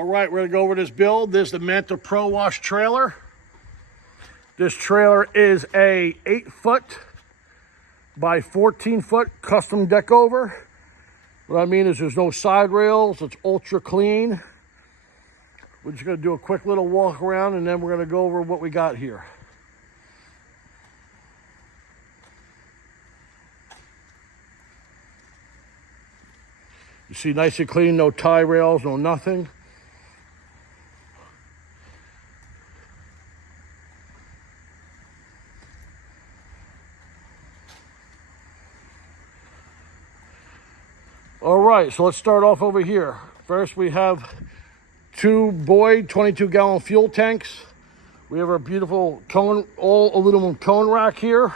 All right, we're gonna go over this build. This is the Manta Pro Wash trailer. This trailer is a 8-foot by 14-foot custom deck over. What I mean is there's no side rails, it's ultra clean. We're just gonna do a quick little walk around and then we're gonna go over what we got here. You see, nice and clean, no tie rails, no nothing. All right, so let's start off over here. First, we have two Boyd 22-gallon fuel tanks. We have our beautiful cone, all aluminum cone rack here.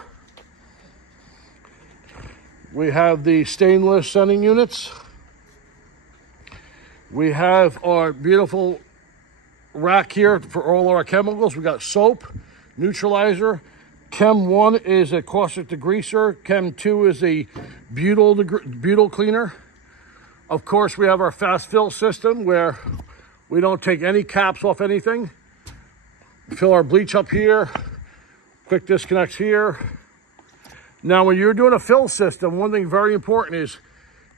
We have the stainless sending units. We have our beautiful rack here for all our chemicals. We got soap, neutralizer. Chem 1 is a caustic degreaser. Chem 2 is a butyl cleaner. Of course, we have our fast fill system where we don't take any caps off anything. Fill our bleach up here. Quick disconnects here. Now, when you're doing a fill system, one thing very important is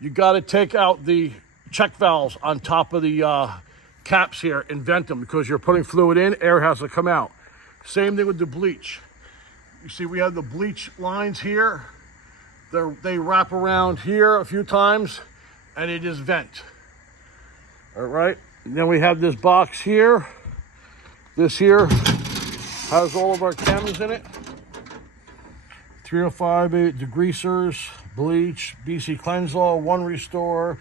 you got to take out the check valves on top of the caps here and vent them, because you're putting fluid in, air has to come out. Same thing with the bleach. You see, we have the bleach lines here. They wrap around here a few times and they just vent. All right, and then we have this box here. This here has all of our chems in it. 305 degreasers, bleach, BC Cleansol, 1 Restore,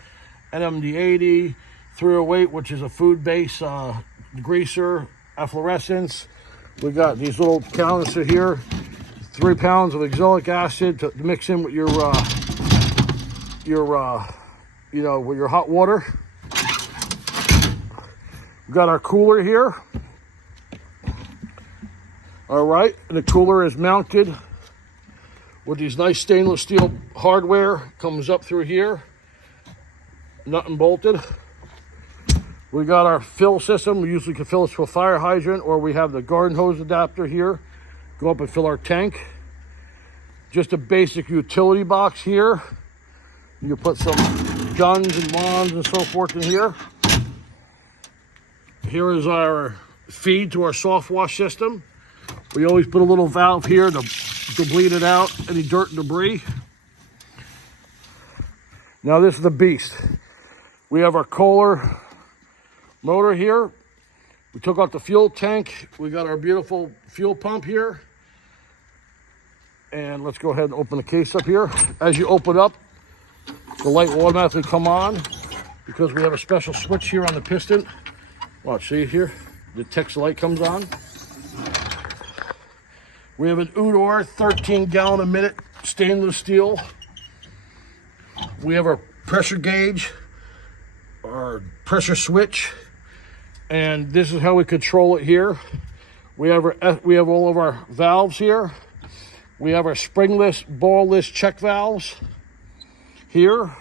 NMD80, 308, which is a food-based degreaser, efflorescence. We got these little canister here, 3 pounds of oxalic acid to mix in with your with your hot water. We got our cooler here. All right, and the cooler is mounted with these nice stainless steel hardware. Comes up through here, nut and bolted. We got our fill system. We usually can fill this to a fire hydrant, or we have the garden hose adapter here. Go up and fill our tank. Just a basic utility box here. You put some guns and wands and so forth in here. Here is our feed to our soft wash system. We always put a little valve here to bleed it out, any dirt and debris. Now this is the beast. We have our Kohler motor here. We took out the fuel tank. We got our beautiful fuel pump here. And let's go ahead and open the case up here. As you open up, the light will automatically come on because we have a special switch here on the piston. Watch, see here? The text light comes on. We have an Udor 13-gallon a minute stainless steel. We have our pressure gauge, our pressure switch, and this is how we control it here. We have all of our valves here. We have our springless, ballless check valves here.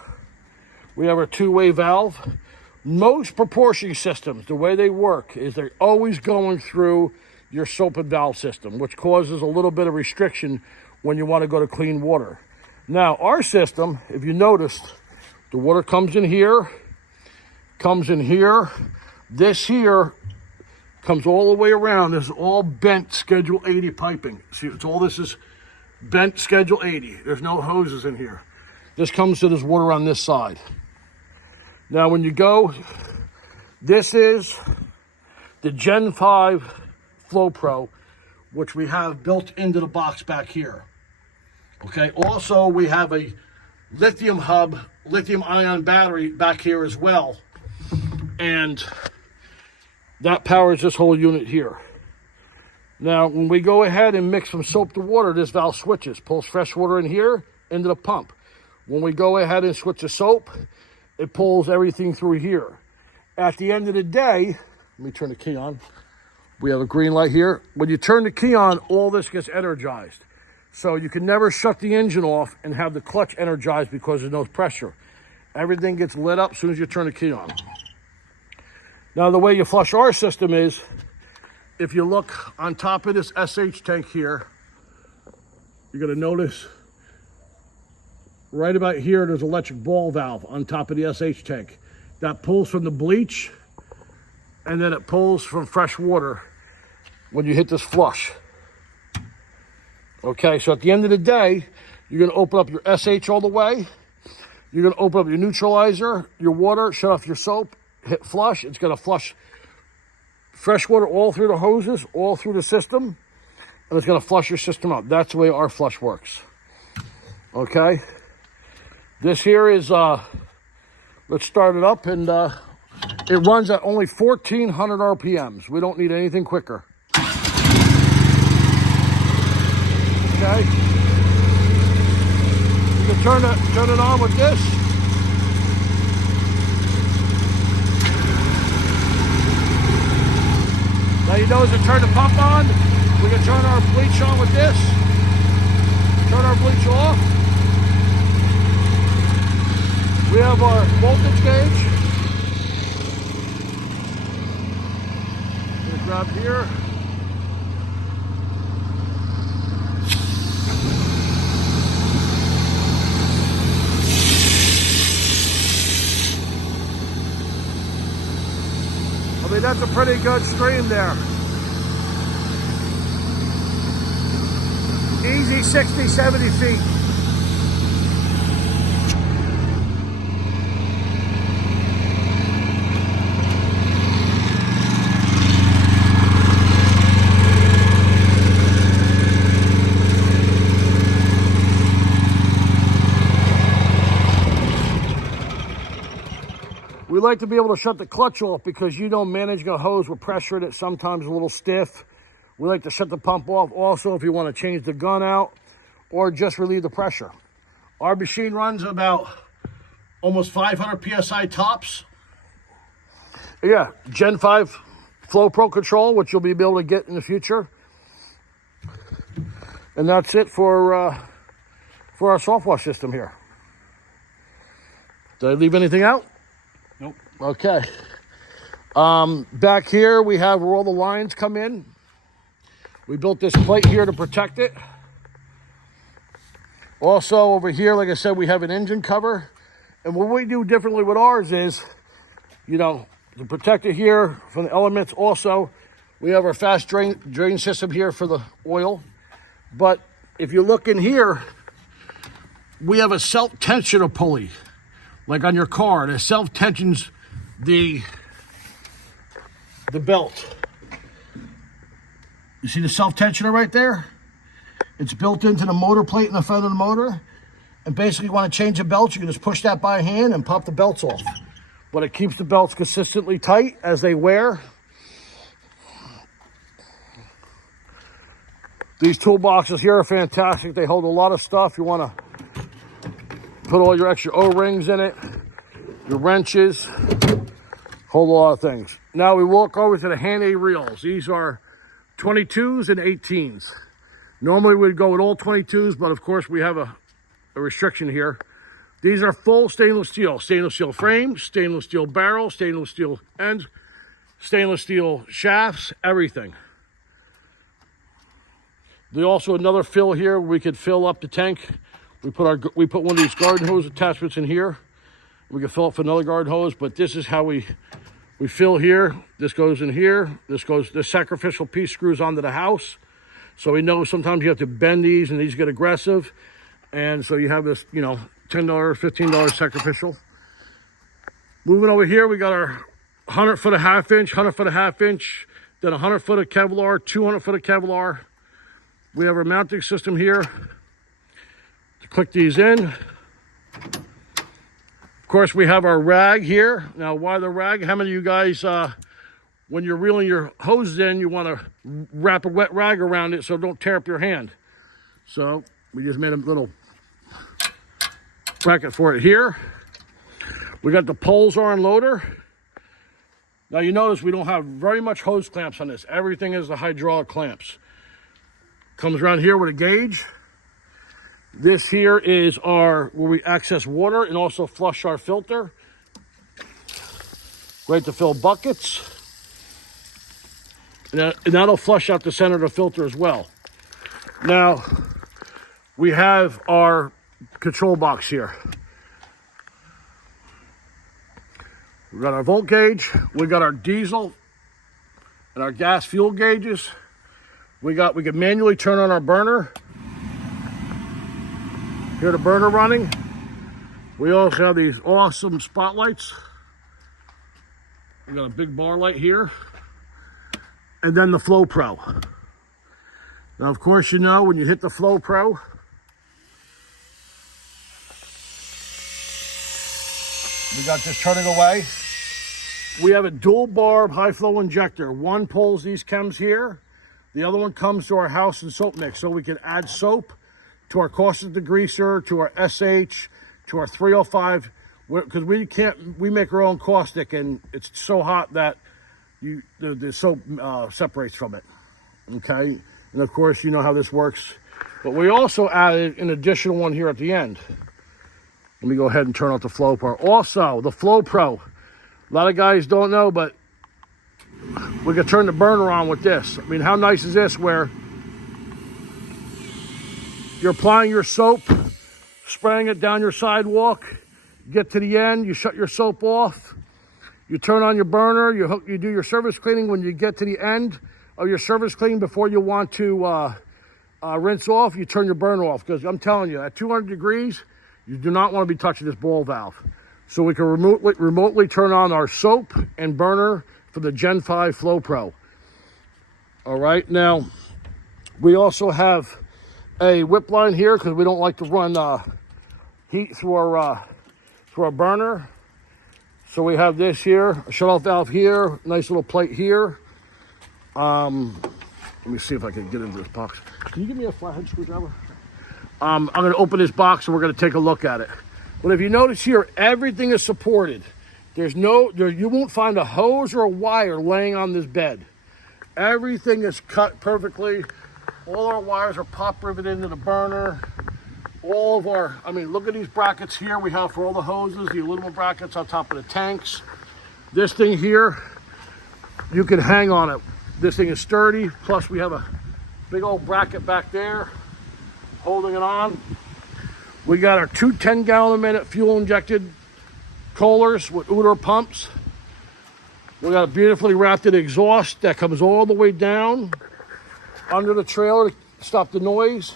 We have our 2-way valve. Most proportioning systems, the way they work is they're always going through your soap and valve system, which causes a little bit of restriction when you want to go to clean water. Now, our system, if you noticed, the water comes in here, This here comes all the way around. This is all bent Schedule 80 piping. See, this is bent Schedule 80. There's no hoses in here. This comes to this water on this side. Now, when you go, this is the Gen 5 Flow Pro, which we have built into the box back here. Okay, also we have a lithium hub, lithium ion battery back here as well. And that powers this whole unit here. Now, when we go ahead and mix from soap to water, this valve switches, pulls fresh water in here into the pump. When we go ahead and switch the soap, it pulls everything through here. At the end of the day, let me turn the key on. We have a green light here. When you turn the key on, all this gets energized. So you can never shut the engine off and have the clutch energized because there's no pressure. Everything gets lit up as soon as you turn the key on. Now the way you flush our system is, if you look on top of this SH tank here, you're gonna notice right about here, there's an electric ball valve on top of the SH tank. That pulls from the bleach, and then it pulls from fresh water when you hit this flush. Okay, so at the end of the day, you're gonna open up your SH all the way. You're gonna open up your neutralizer, your water, shut off your soap, hit flush. It's gonna flush fresh water all through the hoses, all through the system, and it's gonna flush your system out. That's the way our flush works. Okay? This here is, let's start it up, and it runs at only 1,400 RPMs. We don't need anything quicker. Okay? You can turn it on with this. Now you notice to turn the pump on. We can turn our bleach on with this. Turn our bleach off. We have our voltage gauge. I'm gonna grab here. I mean, that's a pretty good stream there. Easy 60, 70 feet. We like to be able to shut the clutch off because, you know, managing a hose with pressure in it sometimes a little stiff. We like to shut the pump off also if you want to change the gun out or just relieve the pressure. Our machine runs about almost 500 PSI tops. Yeah, Gen 5 Flow Pro control, which you'll be able to get in the future. And that's it for our Softwash system here. Did I leave anything out? Nope. Okay. Back here we have where all the lines come in. We built this plate here to protect it. Also over here, like I said, we have an engine cover. And what we do differently with ours is, you know, to protect it here from the elements. Also, we have our fast drain system here for the oil. But if you look in here, we have a self-tensioner pulley. Like on your car, it self-tensions the belt. You see the self-tensioner right there? It's built into the motor plate in the front of the motor. And basically, you want to change the belts, you can just push that by hand and pop the belts off. But it keeps the belts consistently tight as they wear. These toolboxes here are fantastic. They hold a lot of stuff. You want to put all your extra O-rings in it, your wrenches, hold a lot of things. Now we walk over to the hannay reels. These are 22s and 18s. Normally we'd go with all 22s, but of course we have a restriction here. These are full stainless steel frame, stainless steel barrel, stainless steel ends, stainless steel shafts, everything. There's also another fill here. We could fill up the tank. We put one of these garden hose attachments in here. We can fill up for another garden hose, but this is how we fill here. This goes in here. This sacrificial piece screws onto the house. So we know sometimes you have to bend these and these get aggressive. And so you have this, you know, $10, $15 sacrificial. Moving over here, we got our 100 foot of half inch, 100 foot of half inch, then 100 foot of Kevlar, 200 foot of Kevlar. We have our mounting system here. Click these in. Of course, we have our rag here. Now, why the rag? How many of you guys, when you're reeling your hoses in, you want to wrap a wet rag around it so don't tear up your hand? So we just made a little bracket for it here. We got the Pulsar unloader. Now you notice we don't have very much hose clamps on this. Everything is the hydraulic clamps. Comes around here with a gauge. This here is where we access water and also flush our filter. Great to fill buckets. And that'll flush out the center of the filter as well. Now, we have our control box here. We got our volt gauge, we got our diesel and our gas fuel gauges. We can manually turn on our burner. Hear the burner running. We also have these awesome spotlights. We got a big bar light here. And then the Flow Pro. Now, of course, you know when you hit the Flow Pro, we got this turning away. We have a dual barb high flow injector. One pulls these chems here. The other one comes to our house and soap mix. So we can add soap to our caustic degreaser, to our SH, to our 305. Because we make our own caustic and it's so hot that the soap separates from it. Okay. And of course, you know how this works. But we also added an additional one here at the end. Let me go ahead and turn off the flow part. Also, the Flow Pro. A lot of guys don't know, but we can turn the burner on with this. I mean, how nice is this where you're applying your soap, spraying it down your sidewalk, get to the end, you shut your soap off, you turn on your burner, you do your surface cleaning. When you get to the end of your surface cleaning before you want to rinse off, you turn your burner off. Because I'm telling you, at 200 degrees, you do not want to be touching this ball valve. So we can remotely turn on our soap and burner for the Gen 5 Flow Pro. All right, now we also have a whip line here because we don't like to run heat through our burner. So we have this here, a shutoff valve here, nice little plate here. Let me see if I can get into this box. Can you give me a flathead screwdriver? I'm going to open this box and we're going to take a look at it. But if you notice here, everything is supported. You won't find a hose or a wire laying on this bed. Everything is cut perfectly. All our wires are pop riveted into the burner. Look at these brackets here we have for all the hoses, the aluminum brackets on top of the tanks. This thing here, you can hang on it. This thing is sturdy. Plus we have a big old bracket back there holding it on. We got our two 10-gallon-a-minute fuel-injected Kohlers with Udor pumps. We got a beautifully wrapped exhaust that comes all the way down under the trailer to stop the noise.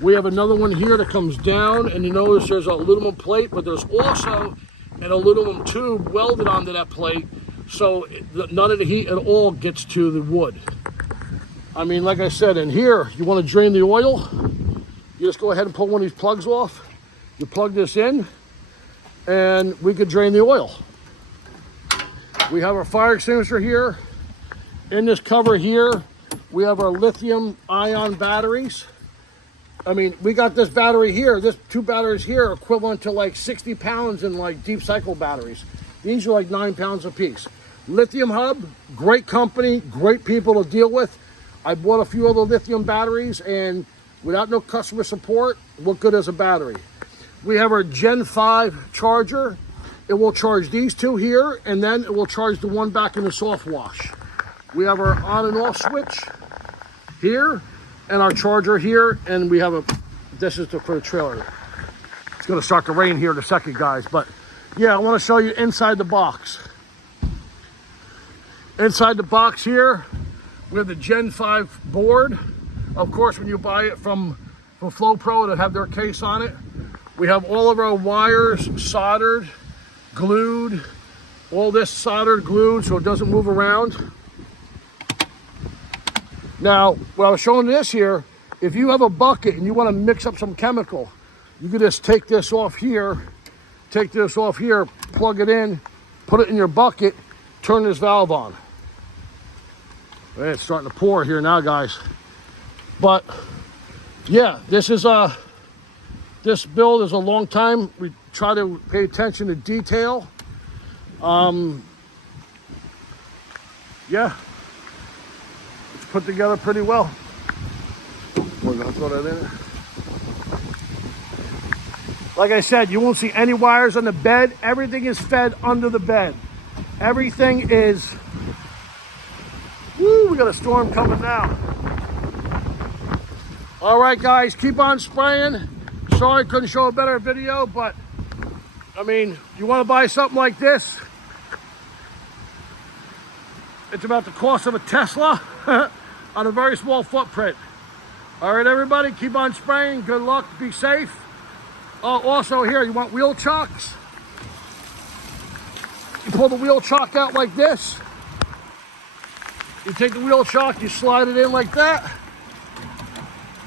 We have another one here that comes down, and you notice there's an aluminum plate, but there's also an aluminum tube welded onto that plate, so none of the heat at all gets to the wood. I mean, like I said, in here, you want to drain the oil, you just go ahead and pull one of these plugs off. You plug this in, and we could drain the oil. We have our fire extinguisher here. In this cover here, we have our lithium-ion batteries. I mean, we got this battery here. This two batteries here are equivalent to like 60 pounds in like deep cycle batteries. These are like 9 pounds a piece. Lithium Hub, great company, great people to deal with. I bought a few other lithium batteries, and without no customer support, look good as a battery. We have our Gen 5 charger. It will charge these two here, and then it will charge the one back in the soft wash. We have our on and off switch here, and our charger here, and we have this is for the trailer. It's gonna start to rain here in a second, guys, but yeah, I wanna show you inside the box. Inside the box here, we have the Gen 5 board. Of course, when you buy it from Flow Pro, it'll have their case on it. We have all of our wires soldered, glued, all this soldered, glued, so it doesn't move around. Now, when I was showing this here, if you have a bucket and you want to mix up some chemical, you can just take this off here, plug it in, put it in your bucket, turn this valve on. It's starting to pour here now, guys. But yeah, this build is a long time. We try to pay attention to detail. Yeah, it's put together pretty well. We're gonna throw that in. Like I said, you won't see any wires on the bed. Everything is fed under the bed. Everything is, woo, we got a storm coming now. All right, guys, keep on spraying. Sorry, couldn't show a better video, but I mean, you want to buy something like this, it's about the cost of a Tesla on a very small footprint. All right, everybody, keep on spraying. Good luck, be safe. Oh, also here, you want wheel chocks? You pull the wheel chock out like this. You take the wheel chock, you slide it in like that.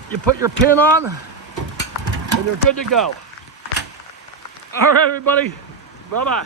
You put your pin on, and you're good to go. All right, everybody. Bye-bye.